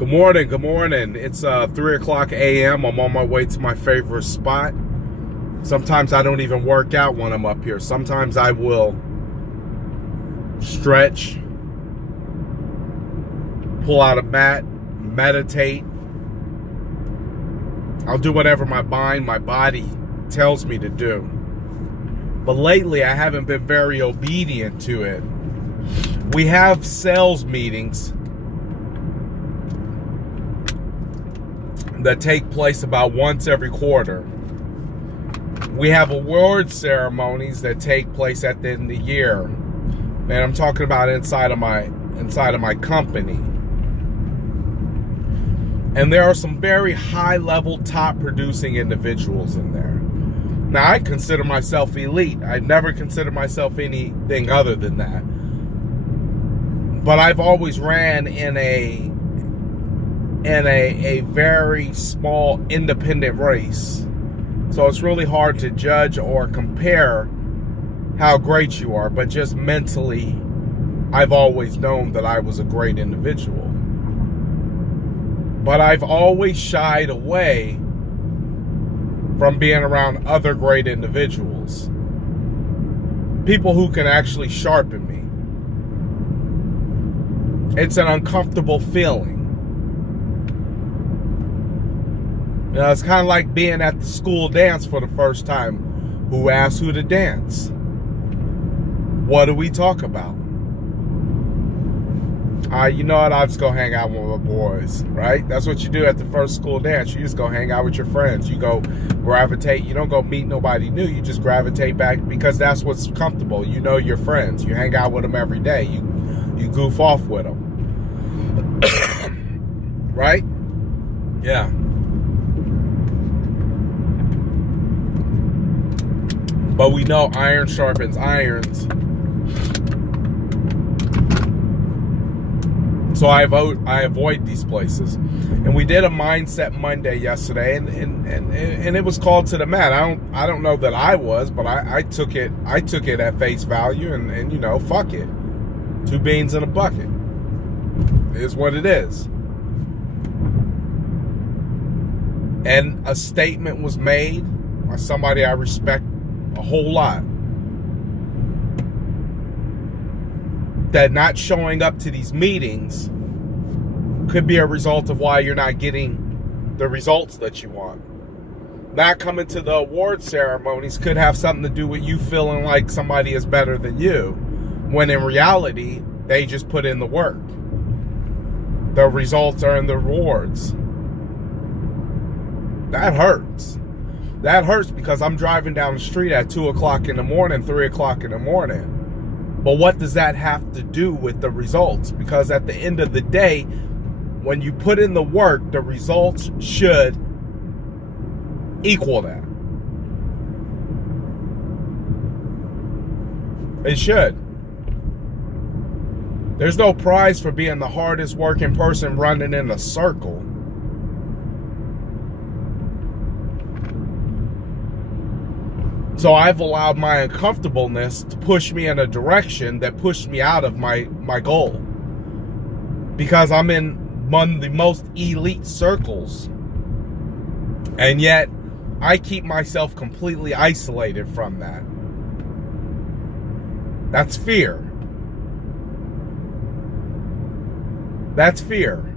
Good morning, good morning. It's 3 o'clock a.m. I'm on my way to my favorite spot. Sometimes I don't even work out when I'm up here. Sometimes I will stretch, pull out a mat, meditate. I'll do whatever my mind, my body tells me to do. But lately I haven't been very obedient to it. We have sales meetings that take place about once every quarter. We have award ceremonies that take place at the end of the year. And I'm talking about inside of my company. And there are some very high-level, top-producing individuals in there. Now, I consider myself elite. I never consider myself anything other than that. But I've always ran in a very small independent race. So it's really hard to judge or compare how great you are, but just mentally, I've always known that I was a great individual. But I've always shied away from being around other great individuals. People who can actually sharpen me. It's an uncomfortable feeling. You know, it's kind of like being at the school dance for the first time. Who asks who to dance? What do we talk about? You know what? I'll just go hang out with my boys, right? That's what you do at the first school dance. You just go hang out with your friends. You go gravitate. You don't go meet nobody new. You just gravitate back because that's what's comfortable. You know your friends. You hang out with them every day. You goof off with them. Right? Yeah. But we know iron sharpens irons. So I avoid these places. And we did a Mindset Monday yesterday, and it was called to the mat. I don't know that I was, but I took it at face value, and you know, fuck it. 2 beans in a bucket. It is what it is. And a statement was made by somebody I respect a whole lot, that not showing up to these meetings could be a result of why you're not getting the results that you want. Not coming to the award ceremonies could have something to do with you feeling like somebody is better than you, when in reality, they just put in the work. The results are in the rewards. That hurts. That hurts because I'm driving down the street at 2 o'clock in the morning, 3 o'clock in the morning. But what does that have to do with the results? Because at the end of the day, when you put in the work, the results should equal that. It should. There's no prize for being the hardest working person running in a circle. So I've allowed my uncomfortableness to push me in a direction that pushed me out of my goal. Because I'm in one of the most elite circles. And yet, I keep myself completely isolated from that. That's fear. That's fear.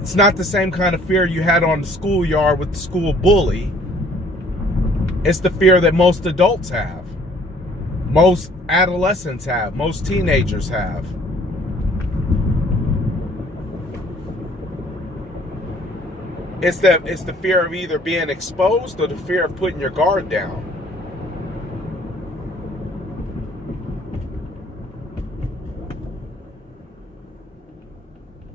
It's not the same kind of fear you had on the schoolyard with the school bully. It's the fear that most adults have, most adolescents have, most teenagers have. It's the fear of either being exposed or the fear of putting your guard down.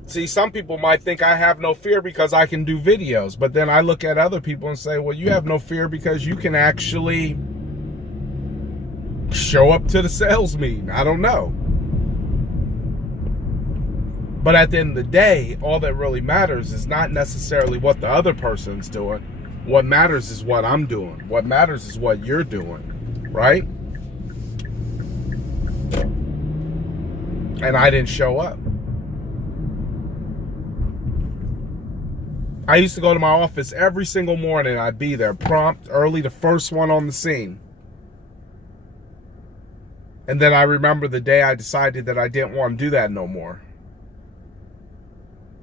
See, some people might think I have no fear because I can do videos. But then I look at other people and say, well, you have no fear because you can actually show up to the sales meeting. I don't know. But at the end of the day, all that really matters is not necessarily what the other person's doing. What matters is what I'm doing. What matters is what you're doing. Right? And I didn't show up. I used to go to my office every single morning. I'd be there prompt, early, the first one on the scene. And then I remember the day I decided that I didn't want to do that no more.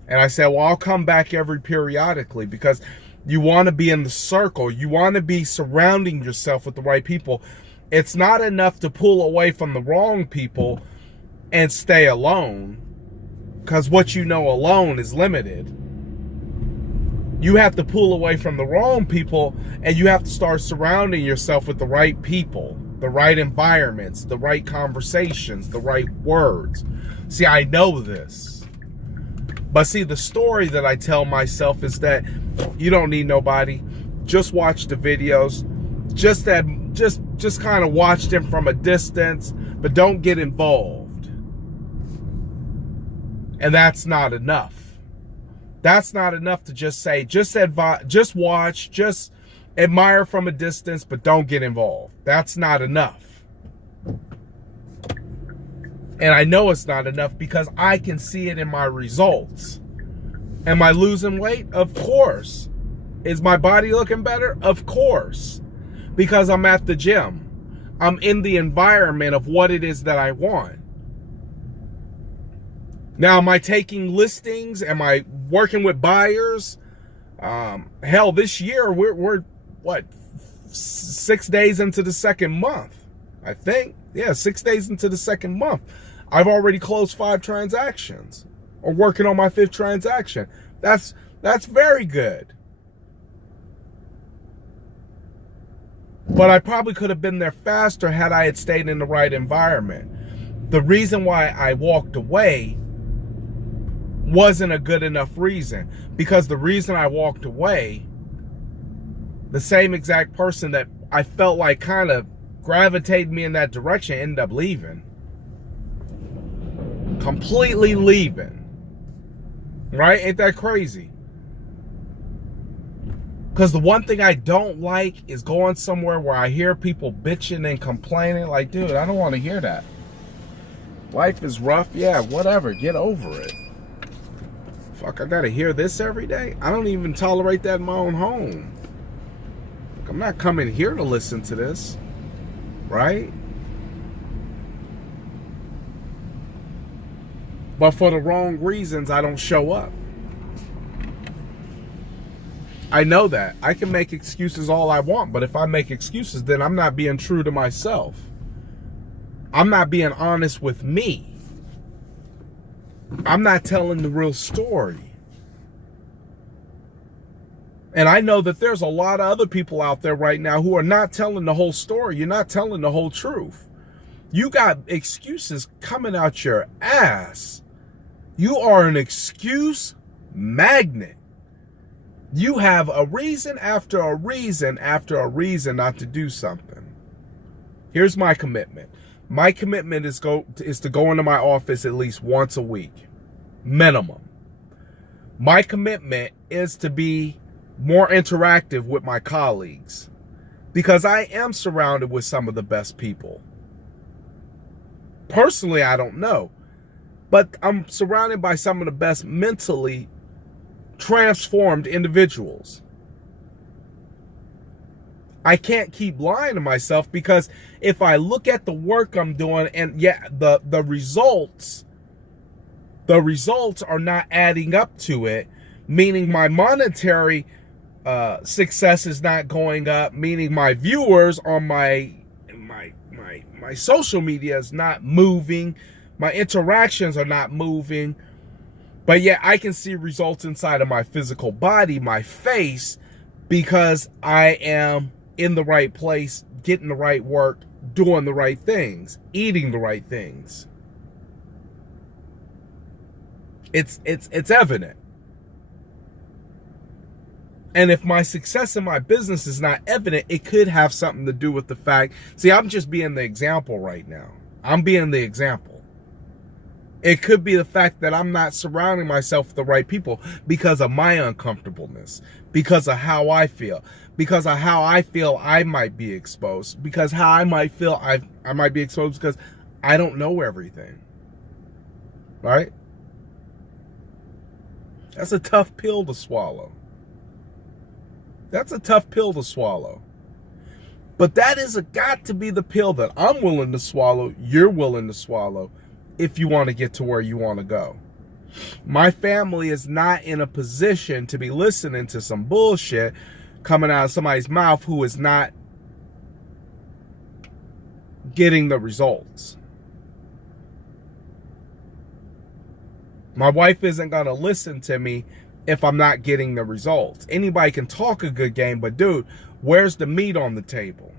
And I said, well, I'll come back every periodically, because you want to be in the circle. You want to be surrounding yourself with the right people. It's not enough to pull away from the wrong people and stay alone, because what you know alone is limited. You have to pull away from the wrong people, and you have to start surrounding yourself with the right people, the right environments, the right conversations, the right words. See, I know this. But see, the story that I tell myself is that you don't need nobody. Just watch the videos. Just kind of watch them from a distance, but don't get involved. And that's not enough. That's not enough to just say, just advise, just watch, just admire from a distance, but don't get involved. That's not enough. And I know it's not enough because I can see it in my results. Am I losing weight? Of course. Is my body looking better? Of course. Because I'm at the gym. I'm in the environment of what it is that I want. Now, am I taking listings? Am I working with buyers? Hell, this year we're what, 6 days into the second month, I think. Yeah, 6 days into the second month. I've already closed 5 transactions, or working on my 5th transaction. That's very good. But I probably could have been there faster had I had stayed in the right environment. The reason why I walked away wasn't a good enough reason, because the reason I walked away, the same exact person that I felt like kind of gravitated me in that direction ended up leaving. Completely leaving. Right? Ain't that crazy? Because the one thing I don't like is going somewhere where I hear people bitching and complaining. Like, dude, I don't want to hear that. Life is rough. Yeah, whatever. Get over it. Fuck, I gotta hear this every day? I don't even tolerate that in my own home. I'm not coming here to listen to this. Right? But for the wrong reasons, I don't show up. I know that. I can make excuses all I want, but if I make excuses, then I'm not being true to myself. I'm not being honest with me. I'm not telling the real story. And I know that there's a lot of other people out there right now who are not telling the whole story. You're not telling the whole truth. You got excuses coming out your ass. You are an excuse magnet. You have a reason after a reason after a reason not to do something. Here's my commitment. My commitment is to go into my office at least once a week. Minimum. My commitment is to be more interactive with my colleagues, because I am surrounded with some of the best people. Personally, I don't know, but I'm surrounded by some of the best mentally transformed individuals. I can't keep lying to myself, because if I look at the work I'm doing and the results are not adding up to it, meaning my monetary success is not going up, meaning my viewers on my social media is not moving, my interactions are not moving, but yet I can see results inside of my physical body, my face, because I am in the right place, getting the right work, doing the right things, eating the right things. It's evident. And if my success in my business is not evident, it could have something to do with the fact, see, I'm just being the example right now. I'm being the example. It could be the fact that I'm not surrounding myself with the right people because of my uncomfortableness, because of how I feel, because of how I feel I might be exposed, because how I might feel I might be exposed because I don't know everything. Right? That's a tough pill to swallow. That's a tough pill to swallow. But that is got to be the pill that I'm willing to swallow, you're willing to swallow, if you want to get to where you want to go. My family is not in a position to be listening to some bullshit coming out of somebody's mouth who is not getting the results. My wife isn't going to listen to me if I'm not getting the results. Anybody can talk a good game, but dude, where's the meat on the table?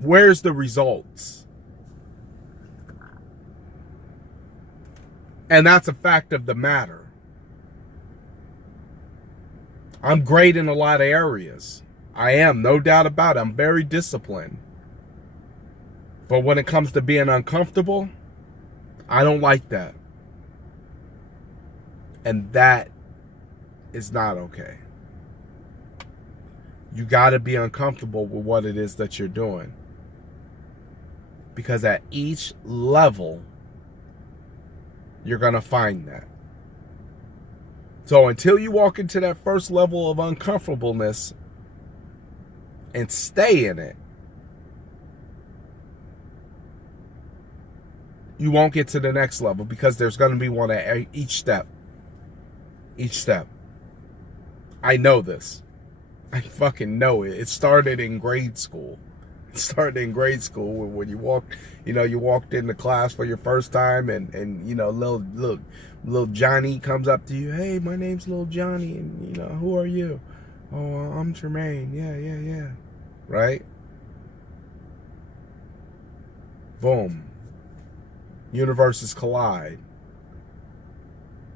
Where's the results? And that's a fact of the matter. I'm great in a lot of areas. I am, no doubt about it. I'm very disciplined. But when it comes to being uncomfortable, I don't like that. And that is not okay. You got to be uncomfortable with what it is that you're doing. Because at each level, you're going to find that. So until you walk into that first level of uncomfortableness and stay in it, you won't get to the next level, because there's going to be one at each step. Each step. I know this. I fucking know it. It started in grade school. It started in grade school when you walked, you walked into class for your first time, and little Johnny comes up to you. Hey, my name's little Johnny, and who are you? Oh, I'm Jermaine. Yeah. Right? Boom. Universes collide.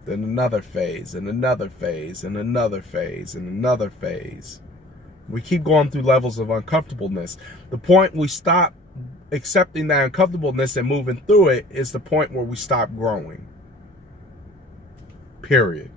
Then another phase, and another phase, and another phase, and another phase. We keep going through levels of uncomfortableness. The point we stop accepting that uncomfortableness and moving through it is the point where we stop growing. Period.